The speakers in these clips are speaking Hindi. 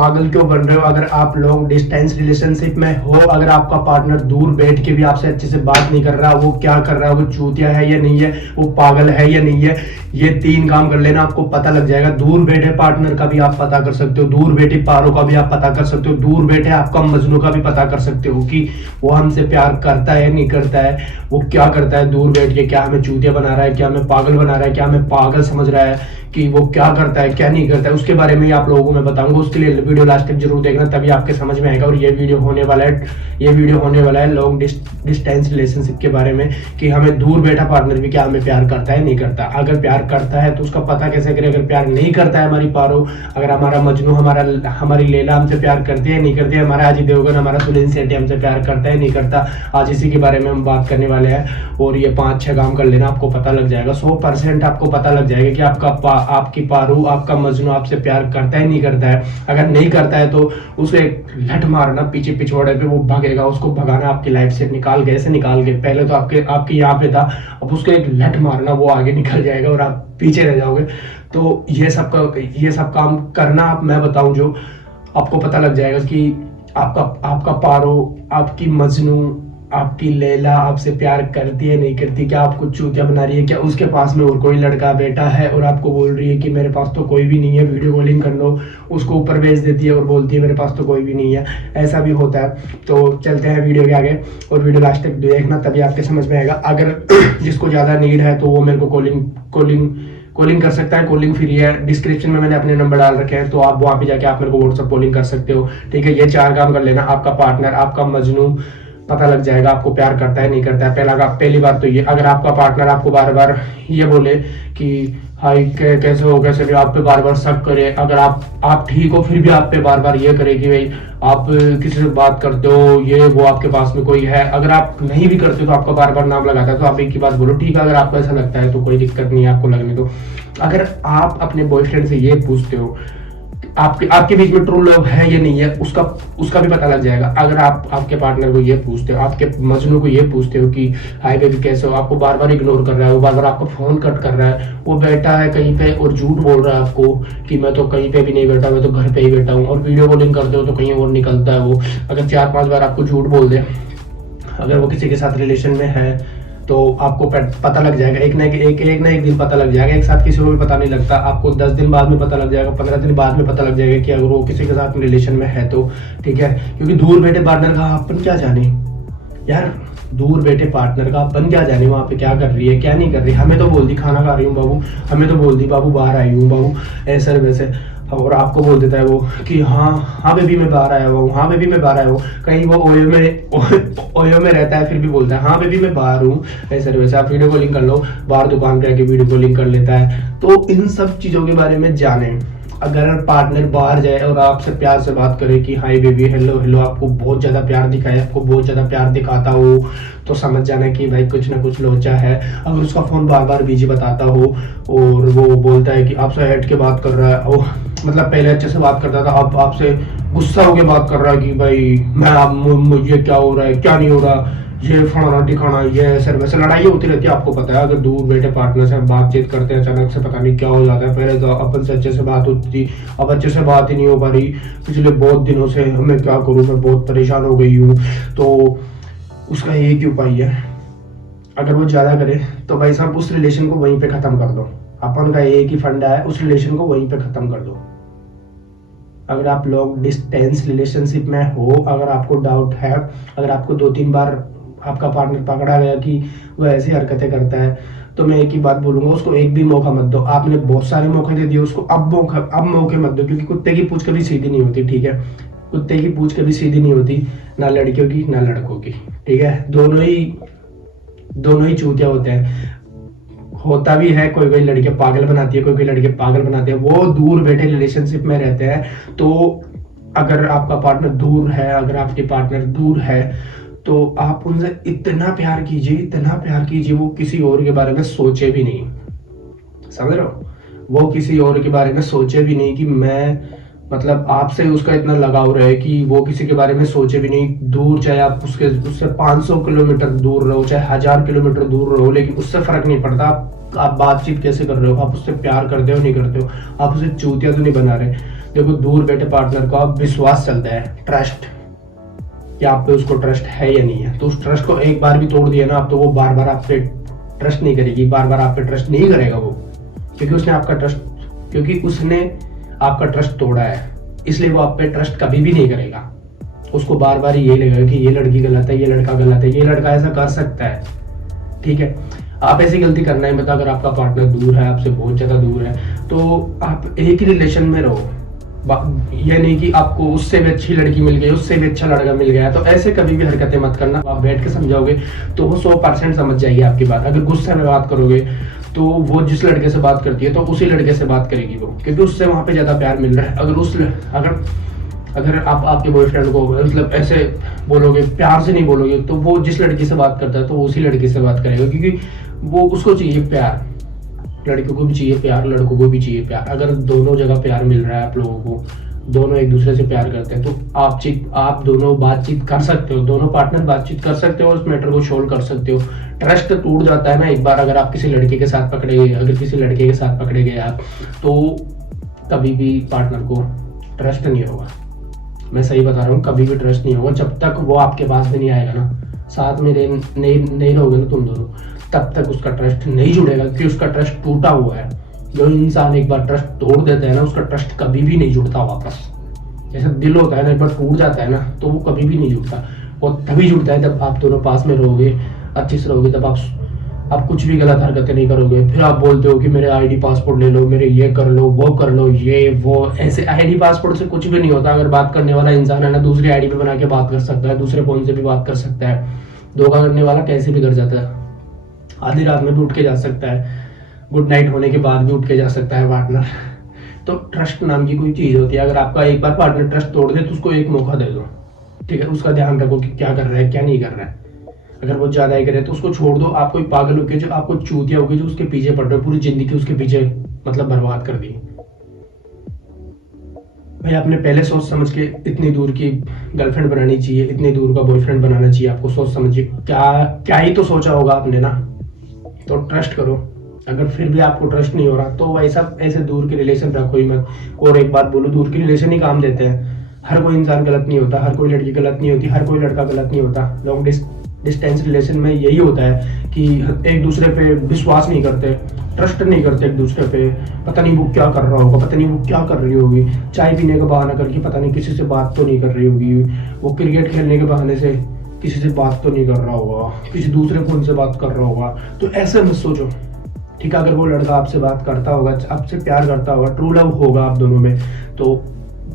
पागल क्यों बन रहे हो? अगर आप लॉन्ग डिस्टेंस रिलेशनशिप में हो, अगर आपका पार्टनर दूर बैठ के भी आपसे अच्छे से बात नहीं कर रहा, वो क्या कर रहा है, वो चूतिया है या नहीं है, वो पागल है या नहीं है, ये 3 काम कर लेना, आपको पता लग जाएगा। दूर बैठे पार्टनर का भी आप पता कर सकते हो, दूर बैठे पारो का भी आप पता कर सकते हो, दूर बैठे आपका मजनू का भी पता कर सकते हो कि वो हमसे प्यार करता है नहीं करता है, वो क्या करता है दूर बैठ के, क्या हमें चूतिया बना रहा है, क्या हमें पागल बना रहा है, क्या हमें पागल समझ रहा है, कि वो क्या करता है क्या नहीं करता है, उसके बारे में ही आप लोगों को मैं बताऊंगा। उसके लिए वीडियो लास्ट तक जरूर देखना, तभी आपके समझ में आएगा। और ये वीडियो होने वाला है लॉन्ग डिस्टेंस रिलेशनशिप के बारे में, कि हमें दूर बैठा पार्टनर भी क्या हमें प्यार करता है नहीं करता। अगर प्यार करता है तो उसका पता कैसे करें, अगर प्यार नहीं करता है हमारी पारो, अगर हमारा मजनू हमारी लैला हमसे प्यार करती है नहीं करती है, हमारा अजय देवगन हमारा सुनील शेट्टी हमसे प्यार करता है नहीं करता, आज इसी के बारे में हम बात करने वाले हैं। और ये 5-6 काम कर लेना, आपको पता लग जाएगा, 100% आपको पता लग जाएगा कि आपकी पारू, आपका मजनू आपसे प्यार करता है नहीं करता है। अगर नहीं करता है तो उसे लठ मारना पीछे पिछवाड़े पे, वो भागेगा, उसको भगाना आपकी लाइफ से निकाल के। पहले तो आपके यहाँ पे था, अब उसको एक लठ मारना, वो आगे निकल जाएगा और आप पीछे रह जाओगे। तो ये सब काम करना, आप मैं बताऊं जो आपको पता लग जाएगा कि आपका पारो, आपकी मजनू, आपकी लैला आपसे प्यार करती है नहीं करती, क्या आपको चूतिया बना रही है, क्या उसके पास में और कोई लड़का बेटा है और आपको बोल रही है कि मेरे पास तो कोई भी नहीं है, वीडियो कॉलिंग कर लो, उसको ऊपर भेज देती है और बोलती है मेरे पास तो कोई भी नहीं है। ऐसा भी होता है। तो चलते हैं वीडियो के आगे, और वीडियो लास्ट तक देखना, तभी आपके समझ में आएगा। अगर जिसको ज्यादा नीड है तो वो मेरे को कॉलिंग कर सकता है, कॉलिंग फ्री है। डिस्क्रिप्शन में मैंने अपने नंबर डाल रखे हैं, तो आप वहां पे जाके आप मेरे को व्हाट्सएप कॉलिंग कर सकते हो, ठीक है। ये 4 काम कर लेना, आपका पार्टनर, आपका मजनू पता लग जाएगा आपको प्यार करता है नहीं करता है। पहली बात तो ये, अगर आपका पार्टनर आपको बार बार ये बोले कि हाय कैसे हो, कैसे भी, आप पे बार बार शक करे, अगर आप ठीक हो फिर भी आप पे बार बार ये करे कि भाई आप किसी से बात करते हो, ये वो, आपके पास में कोई है, अगर आप नहीं भी करते तो आपका बार बार नाम लगाता है, तो आप एक ही बात बोलो, ठीक है। अगर आपको ऐसा लगता है तो कोई दिक्कत नहीं है, आपको लगने दो। अगर आप अपने बॉयफ्रेंड से ये पूछते हो आपके बीच में ट्रू लव है या नहीं है, उसका भी पता लग जाएगा। अगर आप आपके पार्टनर को ये पूछते हो, आपके मजनू को ये पूछते हो कि हाय बेबी कैसे हो, आपको बार बार इग्नोर कर रहा है, वो बार बार आपका फोन कट कर रहा है, वो बैठा है कहीं पे और झूठ बोल रहा है आपको कि मैं तो कहीं पे भी नहीं बैठा, मैं तो घर पे ही बैठा हूँ, और वीडियो कॉलिंग करते हो तो कहीं और निकलता है वो। अगर 4-5 बार आपको झूठ बोल दे, अगर वो किसी के साथ रिलेशन में है, तो आपको पता लग जाएगा, एक ना एक दिन पता लग जाएगा। एक साथ किसी को भी पता नहीं लगता, आपको 10 दिन बाद में पता लग जाएगा, 15 दिन बाद में पता लग जाएगा कि अगर वो किसी के साथ रिलेशन में है तो, ठीक है। क्योंकि दूर बैठे पार्टनर का अपन क्या जाने यार, दूर बैठे पार्टनर का अपन क्या जाने वहां पे क्या कर रही है क्या नहीं कर रही। हमें तो बोल दी खाना खा रही हूँ बाबू, हमें तो बोल दी बाबू बाहर आई हूँ बाबू, ऐसा वैसे, और आपको बोल देता है वो कि हाँ बेबी मैं बाहर आया हुआ हूँ, हाँ बेबी मैं बाहर आया हूँ। कहीं वो ओयो में रहता है फिर भी बोलता है हाँ बेबी मैं बाहर हूँ, ऐसे वैसे। आप वीडियो कॉलिंग कर लो, बाहर दुकान पे आके वीडियो कॉलिंग कर लेता है। तो इन सब चीजों के बारे में जाने। अगर पार्टनर बाहर जाए और आपसे प्यार से बात करे कि हाय बेबी हेलो, आपको बहुत ज्यादा प्यार दिखाए, आपको बहुत ज्यादा प्यार दिखाता हो, तो समझ जाना कि भाई कुछ ना कुछ लोचा है। अगर उसका फोन बार बार बिजी बताता हो और वो बोलता है कि आपसे हट के बात कर रहा है, मतलब पहले अच्छे से बात करता था, अब आपसे गुस्सा होकर बात कर रहा है कि भाई मुझे क्या हो रहा है क्या नहीं हो रहा, ये फलाना दिखाना, ये ऐसे वैसे लड़ाई होती रहती है। आपको पता है अगर दूर बैठे पार्टनर से बातचीत करते हैं, अचानक से पता नहीं क्या हो जाता है। पहले तो अपन से अच्छे से बात होती थी, अब अच्छे से बात ही नहीं हो पा रही पिछले बहुत दिनों से। मैं क्या करूँ, मैं बहुत परेशान हो गई हूँ। तो उसका एक ही उपाय है, अगर वो ज्यादा करे तो भाई साहब उस रिलेशन को वहीं पे खत्म कर दो। अपन का एक ही फंडा है, उस रिलेशन को वहीं पे खत्म कर दो। अगर आप लॉन्ग डिस्टेंस रिलेशनशिप में हो, अगर आपको डाउट है, अगर आपको 2-3 बार आपका पार्टनर पकड़ा गया कि वो ऐसी हरकतें करता है, तो मैं एक ही बात बोलूंगा, उसको एक भी मौका मत दो। आपने बहुत सारे मौके दे दिए उसको, अब मौके मत दो। क्योंकि कुत्ते की पूंछ कभी सीधी नहीं होती, ठीक है। कुत्ते की पूंछ कभी सीधी नहीं होती, ना लड़कियों की ना लड़कों की, ठीक है। दोनों ही चूतिया होते हैं। होता भी है, कोई कोई लड़के पागल बनाती है, कोई लड़के पागल बनाते हैं, वो दूर बैठे रिलेशनशिप में रहते हैं। तो अगर आपका पार्टनर दूर है, अगर आपके पार्टनर दूर है, तो आप उनसे इतना प्यार कीजिए वो किसी और के बारे में सोचे भी नहीं। समझ रहे हो, वो किसी और के बारे में सोचे भी नहीं कि मैं, मतलब आपसे उसका इतना लगाव रहे कि वो किसी के बारे में सोचे भी नहीं। दूर चाहे आप उससे 500 किलोमीटर दूर रहो, चाहे 1000 किलोमीटर दूर रहो, लेकिन उससे फर्क नहीं पड़ता आप बातचीत कैसे कर रहे हो, आप उससे प्यार करते हो नहीं करते हो, आप उसे चूतिया तो नहीं बना रहे। देखो दूर बैठे पार्टनर को आप विश्वास चलता है, ट्रस्ट, कि आप पे उसको ट्रस्ट है या नहीं है। तो उस ट्रस्ट को एक बार भी तोड़ दिया ना आप, तो वो बार बार आप पे ट्रस्ट नहीं करेगी, बार बार आप पे ट्रस्ट नहीं करेगा वो, क्योंकि उसने आपका ट्रस्ट तोड़ा है, इसलिए वो आप पे ट्रस्ट कभी भी नहीं करेगा। उसको बार बार ये लगेगा कि ये लड़की गलत है, ये लड़का गलत है, ये लड़का ऐसा कर सकता है, ठीक है। आप ऐसी गलती करना है बता, अगर आपका पार्टनर दूर है, आपसे बहुत ज्यादा दूर है, तो आप एक ही रिलेशन में रहो। ये नहीं कि आपको उससे भी अच्छी लड़की मिल गई, उससे भी अच्छा लड़का मिल गया, तो ऐसे कभी भी हरकतें मत करना। आप बैठ के समझाओगे तो वो 100% समझ जाएगी आपकी बात। अगर गुस्से में बात करोगे तो वो जिस लड़के से बात करती है तो उसी लड़के से बात करेगी वो, क्योंकि उससे वहां पे ज्यादा प्यार मिल रहा है। अगर आप आपके बॉयफ्रेंड को मतलब ऐसे बोलोगे, प्यार से नहीं बोलोगे, तो वो जिस लड़की से बात करता है तो उसी लड़की से बात करेगा, क्योंकि वो उसको चाहिए प्यार। लड़कियों को भी चाहिए प्यार, लड़कों को भी चाहिए प्यार। अगर दोनों जगह प्यार मिल रहा है आप लोगों को, दोनों एक दूसरे से प्यार करते हैं, तो आप दोनों बातचीत कर सकते हो, दोनों पार्टनर बातचीत कर सकते हो और उस मैटर को सोल्व कर सकते हो। ट्रस्ट टूट जाता है ना एक बार, अगर आप किसी लड़के के साथ पकड़े गए आप, तो कभी भी पार्टनर को ट्रस्ट नहीं होगा। मैं सही बता रहा हूँ, कभी भी ट्रस्ट नहीं होगा जब तक वो आपके पास भी नहीं आएगा ना, साथ में नहीं रहोगे ना तुम दोनों, तब तक उसका ट्रस्ट नहीं जुड़ेगा, क्योंकि उसका ट्रस्ट टूटा हुआ है। जो इंसान एक बार ट्रस्ट तोड़ देता है ना, उसका ट्रस्ट कभी भी नहीं जुड़ता वापस। जैसे दिल होता है ना, एक बार टूट जाता है ना, तो वो कभी भी नहीं जुड़ता। वो तभी जुड़ता है जब आप दोनों पास में रहोगे, अच्छे से रहोगे, तब आप कुछ भी गलत हरकतें नहीं करोगे। फिर आप बोलते हो कि मेरे आईडी पासपोर्ट ले लो, मेरे ये कर लो, वो कर लो, ये वो। ऐसे आईडी पासपोर्ट से कुछ भी नहीं होता। अगर बात करने वाला इंसान है ना, दूसरी आईडी पे बना के बात कर सकता है, दूसरे फोन से भी बात कर सकता है। धोखा करने वाला कैसे भी कर जाता है, आधी रात में भी उठ के जा सकता है, गुड नाइट होने के बाद भी उठ के जा सकता है पार्टनर। तो ट्रस्ट नाम की कोई चीज होती है। अगर आपका एक बार पार्टनर ट्रस्ट तोड़ दे तो उसको एक मौका दे दो, ठीक है। उसका ध्यान रखो कि क्या कर रहा है, क्या नहीं कर रहा है। अगर वो ज्यादा ही करे तो उसको छोड़ दो। आप कोई पागल होके, जो आपको चूतिया होगी, जो उसके पीछे पड़ रहे हो, पूरी जिंदगी उसके पीछे मतलब बर्बाद कर दी। भाई आपने पहले सोच समझ के इतनी दूर की गर्लफ्रेंड बनानी चाहिए, इतनी दूर का बॉयफ्रेंड बनाना चाहिए आपको। सोच समझिए, क्या ही तो सोचा होगा आपने ना। तो ट्रस्ट करो। अगर फिर भी आपको ट्रस्ट नहीं हो रहा तो ऐसे दूर के रिलेशन रखो ही मत। और एक बात बोलो, दूर के रिलेशन ही काम देते हैं। हर कोई इंसान गलत नहीं होता, हर कोई लड़की गलत नहीं होती, हर कोई लड़का गलत नहीं होता। लॉन्ग डिस्टेंस रिलेशन में यही होता है कि एक दूसरे पे विश्वास नहीं करते, ट्रस्ट नहीं करते एक दूसरे पे। पता नहीं वो क्या कर रहा होगा, पता नहीं वो क्या कर रही होगी, चाय पीने का बहाना करके पता नहीं किसी से बात तो नहीं कर रही होगी, वो क्रिकेट खेलने के बहाने से किसी से बात तो नहीं कर रहा होगा, किसी दूसरे फोन से बात कर रहा होगा। तो ऐसे मत सोचो, ठीक है। अगर वो लड़का आपसे बात करता होगा, आपसे प्यार करता होगा, ट्रू लव होगा आप दोनों में, तो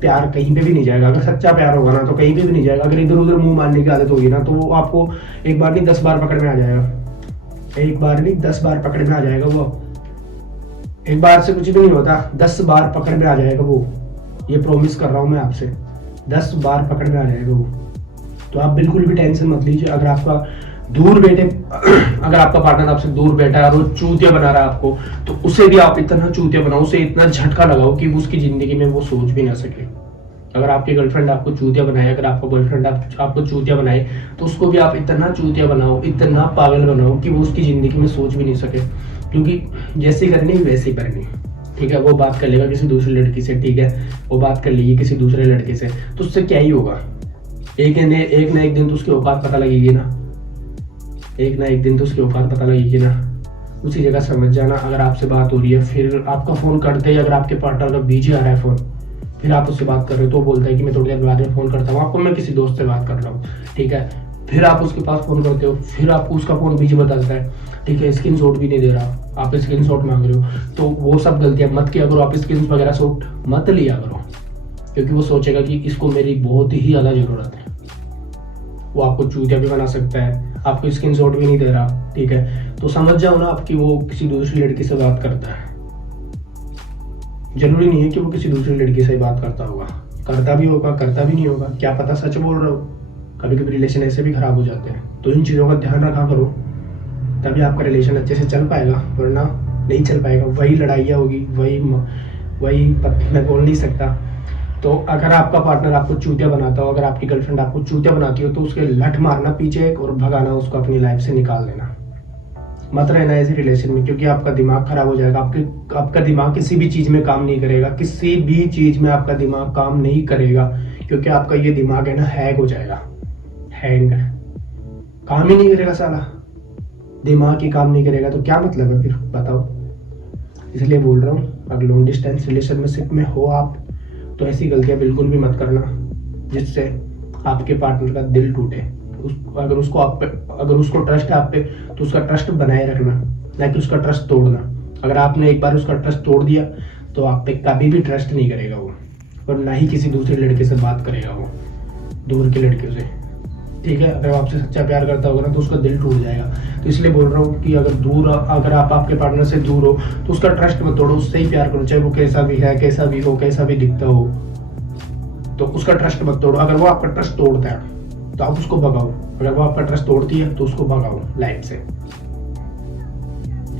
प्यार कहीं पे भी नहीं जाएगा। अगर सच्चा प्यार होगा ना तो कहीं पे भी नहीं जाएगा। अगर इधर उधर मुंह मारने की आदत होगी ना, तो वो आपको एक बार नहीं 10 बार पकड़ में आ जाएगा। एक बार नहीं 10 बार पकड़ में आ जाएगा वो। एक बार से कुछ भी नहीं होता, 10 बार पकड़ में आ जाएगा वो। ये प्रॉमिस कर रहा हूं मैं आपसे, 10 बार पकड़ में आ जाएगा वो। तो आप बिल्कुल भी टेंशन मत लीजिए। अगर आपका पार्टनर आपसे दूर बैठा है और वो चूतिया बना रहा है आपको, तो उसे भी आप इतना चूतिया बनाओ, उसे इतना झटका लगाओ कि उसकी जिंदगी में वो सोच भी ना सके। अगर आपकी गर्लफ्रेंड आपको चूतिया बनाए, अगर आपका बॉयफ्रेंड आपको चूतिया बनाए, तो उसको भी आप इतना चूतिया बनाओ, इतना पागल बनाओ कि वो उसकी जिंदगी में सोच भी नहीं सके। क्योंकि जैसी करनी वैसी करनी, ठीक है। वो बात कर लेगा किसी दूसरी लड़की से, ठीक है, वो बात कर लेगी किसी दूसरे लड़के से, तो उससे क्या ही होगा। एक ना एक दिन तो उसकी औकात पता लगेगी ना, एक ना एक दिन तो उसकी औकात पता लगेगी ना। उसी जगह समझ जाना। अगर आपसे बात हो रही है, फिर आपका फोन करते ही अगर आपके पार्टनर का बिजी आ रहा है फोन, फिर आप उससे बात कर रहे हो, तो बोलता है कि मैं थोड़ी देर बाद में फोन करता हूँ आपको, मैं किसी दोस्त से बात कर रहा हूँ, ठीक है। फिर आप उसके पास फोन करते हो, फिर आपको उसका फोन बिजी बताता है, ठीक है, स्क्रीनशॉट भी नहीं दे रहा, आप स्क्रीनशॉट मांग रहे हो। तो वो सब गलतियां मत किया करो। आप स्क्रीन वगैरह शॉट मत लिया करो, क्योंकि वो सोचेगा कि इसको मेरी बहुत ही ज्यादा जरूरत है। वो आपको चूतिया भी बना सकता है, आपको स्क्रीनशॉट भी नहीं दे रहा, ठीक है। तो समझ जाओ ना आपकी वो किसी दूसरी लड़की से बात करता है। जरूरी नहीं है कि वो किसी दूसरी लड़की से बात करता होगा, करता भी होगा, करता भी नहीं होगा, क्या पता सच बोल रहा हो। कभी कभी रिलेशन ऐसे भी खराब हो जाते हैं। तो इन चीज़ों का ध्यान रखा करो, तभी आपका रिलेशन अच्छे से चल पाएगा, वरना नहीं चल पाएगा। वही लड़ाइयाँ होगी, वही मैं बोल नहीं सकता। तो अगर आपका पार्टनर आपको चूतिया बनाता हो, अगर आपकी गर्लफ्रेंड आपको चूतिया बनाती हो, तो उसके लठ मारना पीछे और भगाना, उसको अपनी लाइफ से निकाल देना। मत रहना ऐसे रिलेशन में, क्योंकि आपका दिमाग खराब हो जाएगा। आपका दिमाग किसी भी चीज में काम नहीं करेगा, किसी भी चीज में आपका दिमाग काम नहीं करेगा, क्योंकि आपका ये दिमाग है ना हैंग हो जाएगा। हैंग काम ही नहीं करेगा साला, दिमाग ही काम नहीं करेगा तो क्या मतलब है फिर बताओ। इसलिए बोल रहा हूँ, अगर लॉन्ग डिस्टेंस रिलेशनशिप में हो आप तो ऐसी गलतियां बिल्कुल भी मत करना जिससे आपके पार्टनर का दिल टूटे। अगर उसको ट्रस्ट है आप पे तो उसका ट्रस्ट बनाए रखना, ना कि उसका ट्रस्ट तोड़ना। अगर आपने एक बार उसका ट्रस्ट तोड़ दिया तो आप पे कभी भी ट्रस्ट नहीं करेगा वो, और ना ही किसी दूसरे लड़के से बात करेगा वो, दूर के लड़कियों से। ठीक है, अगर आपसे सच्चा प्यार करता होगा ना तो उसका दिल टूट जाएगा। तो इसलिए बोल रहा हूँ कि अगर आप आपके पार्टनर से दूर हो तो उसका ट्रस्ट मत तोड़ो, उससे ही प्यार करो, चाहे वो कैसा भी है, कैसा भी हो, कैसा भी दिखता हो, तो उसका ट्रस्ट मत तोड़ो। अगर वो आपका ट्रस्ट तोड़ता है तो आप उसको भगाओ, अगर वो आपका ट्रस्ट तोड़ती है तो उसको भगाओ लाइफ से।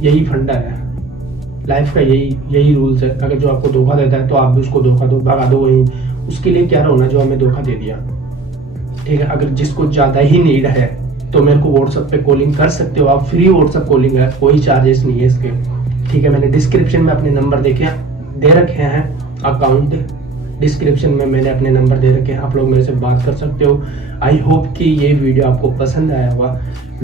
यही फंडा है लाइफ का, यही रूल्स है। अगर जो आपको धोखा देता है तो आप भी उसको धोखा दो, भगा दो वहीं। उसके लिए क्या रोना जो हमें धोखा दे दिया। ठीक है, अगर जिसको ज्यादा ही नीड है तो मेरे को व्हाट्सएप पे कॉलिंग कर सकते हो आप, फ्री व्हाट्सएप कॉलिंग है, कोई चार्जेस नहीं है इसके। ठीक है, मैंने डिस्क्रिप्शन में अपने नंबर दे रखे हैं, अकाउंट डिस्क्रिप्शन में मैंने अपने नंबर दे रखे हैं, आप लोग मेरे से बात कर सकते हो। आई होप कि ये वीडियो आपको पसंद आया होगा।